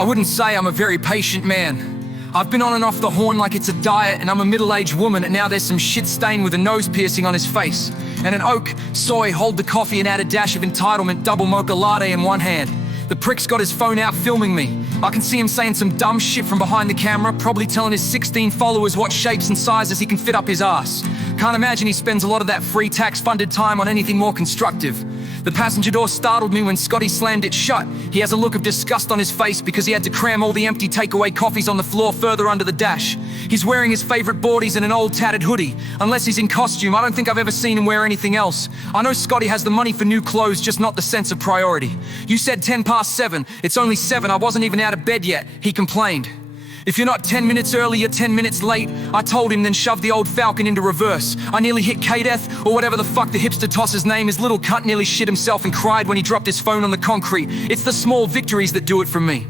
I wouldn't say I'm a very patient man. I've been on and off the horn like it's a diet, and I'm a middle-aged woman, and now there's some shit stain with a nose piercing on his face. And an oak, soy, hold the coffee and add a dash of entitlement double mocha latte in one hand. The prick's got his phone out filming me. I can see him saying some dumb shit from behind the camera, probably telling his 16 followers what shapes and sizes he can fit up his ass. Can't imagine he spends a lot of that free tax-funded time on anything more constructive. The passenger door startled me when Scotty slammed it shut. He has a look of disgust on his face because he had to cram all the empty takeaway coffees on the floor further under the dash. He's wearing his favorite boardies and an old tattered hoodie. Unless he's in costume, I don't think I've ever seen him wear anything else. I know Scotty has the money for new clothes, just not the sense of priority. You said 7:10. It's only 7. I wasn't even out of bed yet, he complained. If you're not 10 minutes early, you're 10 minutes late, I told him, then shoved the old Falcon into reverse. I nearly hit K-Death, or whatever the fuck the hipster tosser's name is. Little cunt nearly shit himself and cried when he dropped his phone on the concrete. It's the small victories that do it for me.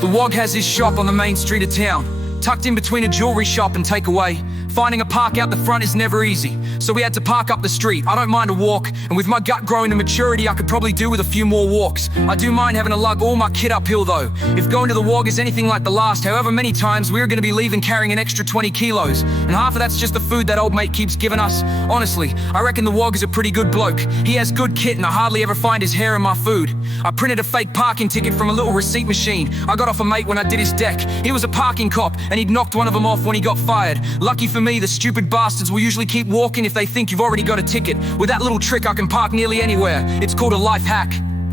The Wog has his shop on the main street of town, tucked in between a jewelry shop and takeaway. Finding a park out the front is never easy, so we had to park up the street. I don't mind a walk, and with my gut growing to maturity, I could probably do with a few more walks. I do mind having to lug all my kit uphill though. If going to the Wog is anything like the last, however many times, we're gonna be leaving carrying an extra 20 kilos, and half of that's just the food that old mate keeps giving us. Honestly, I reckon the Wog is a pretty good bloke. He has good kit, and I hardly ever find his hair in my food. I printed a fake parking ticket from a little receipt machine I got off a mate when I did his deck. He was a parking cop, and he'd knocked one of them off when he got fired. Lucky for me, the stupid bastards will usually keep walking if they think you've already got a ticket. With that little trick, I can park nearly anywhere. It's called a life hack.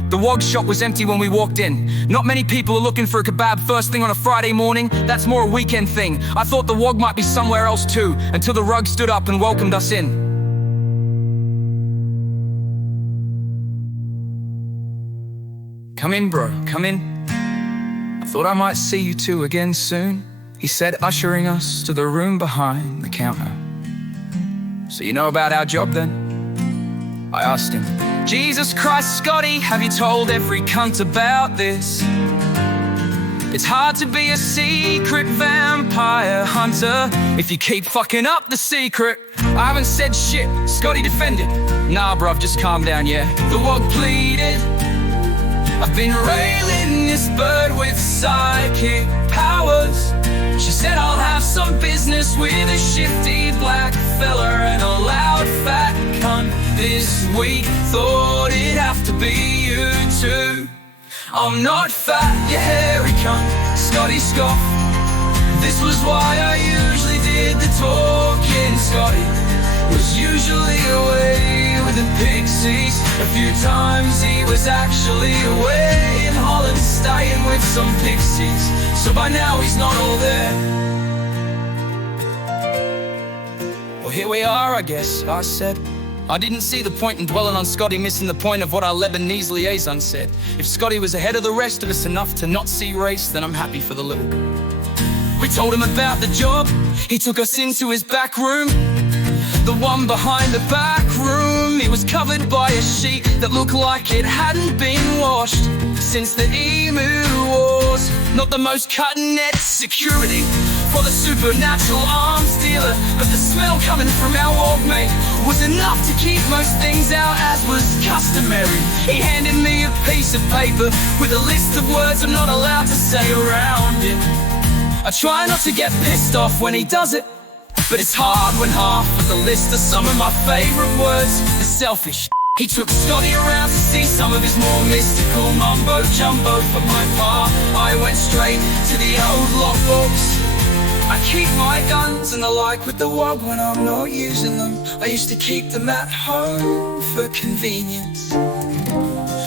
The Wog shop was empty when we walked in. Not many people are looking for a kebab first thing on a Friday morning. That's more a weekend thing. I thought the Wog might be somewhere else too, until the rug stood up and welcomed us in. Come in, bro, come in. I thought I might see you two again soon, he said, ushering us to the room behind the counter. So you know about our job then? I asked him. Jesus Christ, Scotty, have you told every cunt about this? It's hard to be a secret vampire hunter if you keep fucking up the secret. I haven't said shit, Scotty defended. Nah, bruv, just calm down, yeah. The Wog pleaded. I've been railing this bird with psychic powers. She said I'll have some business with a shifty black fella and a loud fat cunt this week. Thought it'd have to be you too. I'm not fat, you hairy cunt, Scotty scoffed. This was why I usually did the talking. Scotty was usually away with the pixies. A few times he was actually away in Holland, staying with some pixies. So by now he's not all there. Well, here we are, I guess, I said. I didn't see the point in dwelling on Scotty missing the point of what our Lebanese liaison said. If Scotty was ahead of the rest of us enough to not see race, then I'm happy for the little. We told him about the job. He took us into his back room, the one behind the back room. It was covered by a sheet that looked like it hadn't been washed since the Emu Wars. Not the most cutting-edge security for the supernatural arms dealer, but the smell coming from our Wog mate was enough to keep most things out, as was customary. He handed me a piece of paper with a list of words I'm not allowed to say around it. I try not to get pissed off when he does it, but it's hard when half of the list are some of my favorite words. The selfish. He took Scotty around to see some of his more mystical mumbo-jumbo. For my part, I went straight to the old lockbox. I keep my guns and the like with the Wog when I'm not using them. I used to keep them at home for convenience,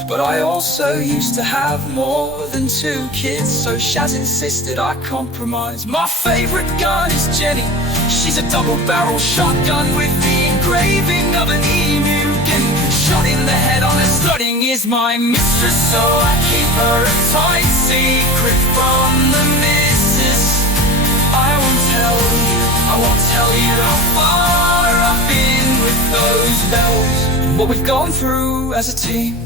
but I also used to have more than 2 kids, so Shaz insisted I compromise. My favorite gun is Jenny. She's a double-barrel shotgun with the engraving of an emu. Getting shot in the head on a studding is my mistress, so I keep her a tight secret from the missus. I won't tell you how far I've been with those bells. What we've gone through as a team,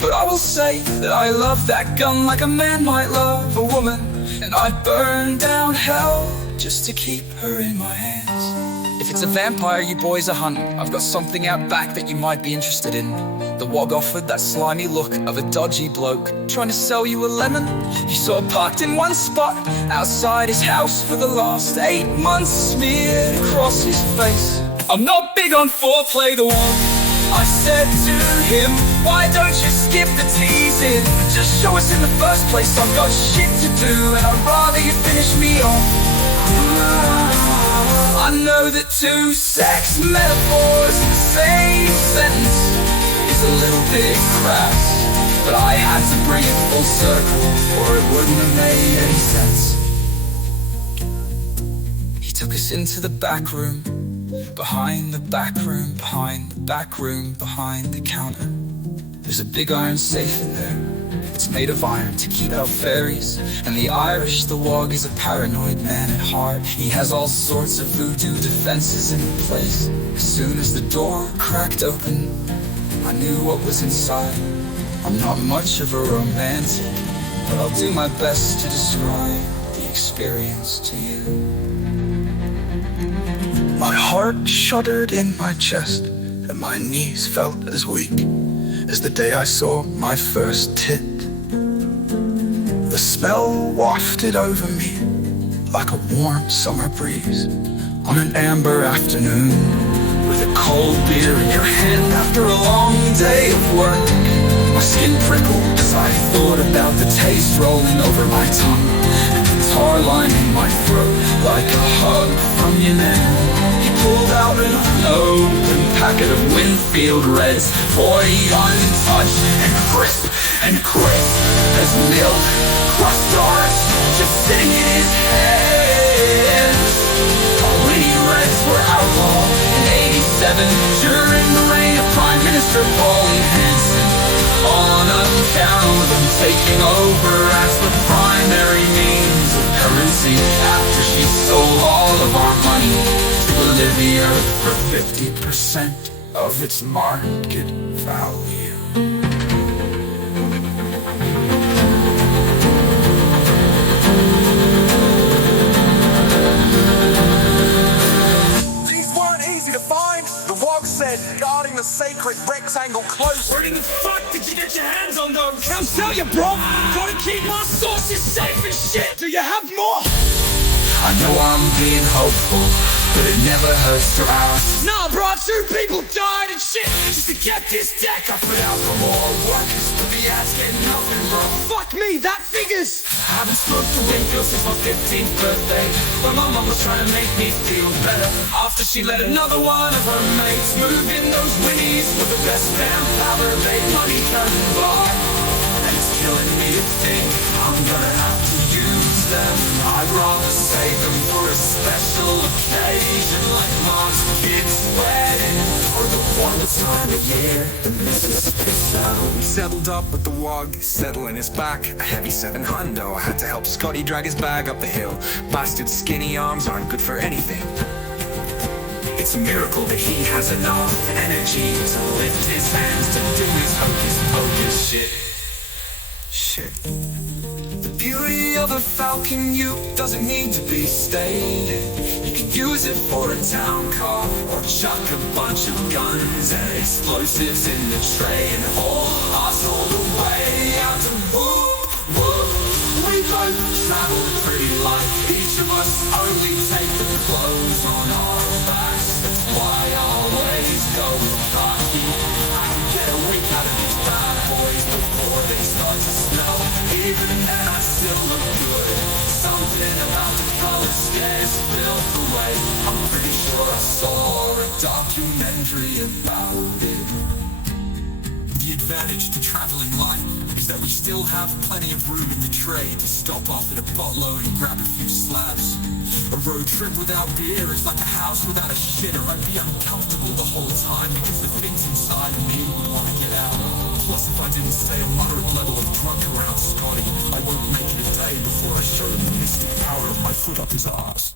But I will say that I love that gun like a man might love a woman, and I'd burn down hell just to keep her in my hands. If it's a vampire you boys are hunting, I've got something out back that you might be interested in. The wog offered that slimy look of a dodgy bloke trying to sell you a lemon. You saw parked in one spot outside his house for the last 8 months, smeared across his face. I'm not big on foreplay, the one I said to him, why don't you skip the teasing? Just show us in the first place. I've got shit to do and I'd rather you finish me off. I know that 2 sex metaphors in the same sentence is a little bit crass, but I had to bring it full circle or it wouldn't have made any sense. He took us into the back room, behind the back room, behind the back room, behind the counter. There's a big iron safe in there. It's made of iron to keep out fairies. And the Irish, the wog, is a paranoid man at heart. He has all sorts of voodoo defenses in place. As soon as the door cracked open, I knew what was inside. I'm not much of a romantic, but I'll do my best to describe the experience to you. My heart shuddered in my chest, and my knees felt as weak as the day I saw my first tit. The smell wafted over me like a warm summer breeze on an amber afternoon, with a cold beer in your hand after a long day of work. My skin prickled as I thought about the taste rolling over my tongue, and the tar lining my throat like a hug from your man. He pulled out an unopened packet of Winfield Reds, 40 untouched and crisp as milk. Crushed stars just sitting in his hands. Winnie Reds were outlawed in '87 during the reign of Prime Minister Pauline Hanson, on account of them taking over as the primary means of currency after she sold all of our money to Bolivia for 50% of its market value. Guarding the sacred rectangle close. Where in the fuck did you get your hands on those? Come tell you, bro. Gotta keep my sources safe and shit. Do you have more? I know I'm being hopeful, but it never hurts to ask. Nah, bro, 2 people died and shit just to get this deck. I put out for more workers, but the ads get nothing, bro. Fuck me, that figures. I haven't smoked a Winfield since my 15th birthday, when my mom was trying to make me feel better after she let another one of her mates move in. Those Winnies were the best damn powder made money can buy, and it's killing me to think I'm gonna have to use them. I'd rather save them for a special occasion like mom's kid's wedding, or the one time a year the Mississippi Sound. We settled up with the wog, settling his back, a heavy 7 hundo. I had to help Scotty drag his bag up the hill. Bastard skinny arms aren't good for anything. It's a miracle that he has enough energy to lift his hands to do his hocus pocus shit. The beauty of a Falcon U doesn't need to be stated. You can use it for a town car, or chuck a bunch of guns and explosives in the tray and haul us all the way out to whoop whoop. We both travel a pretty life. Each of us only take the clothes on our backs. That's why I always go with khaki. I can get a week out of these bad boys before they start to smell. Even then I still look good. Something about the color scares filth away. I'm pretty sure I saw a documentary about it. The advantage to traveling light is that we still have plenty of room in the tray to stop off at a botload and grab a few slabs. A road trip without beer is like a house without a shitter. I'd be uncomfortable the whole time because the things inside of me would want to get out. Plus, if I didn't stay a moderate level of drunk around Scotty, I won't make it a day before I show him the mystic power of my foot up his arse.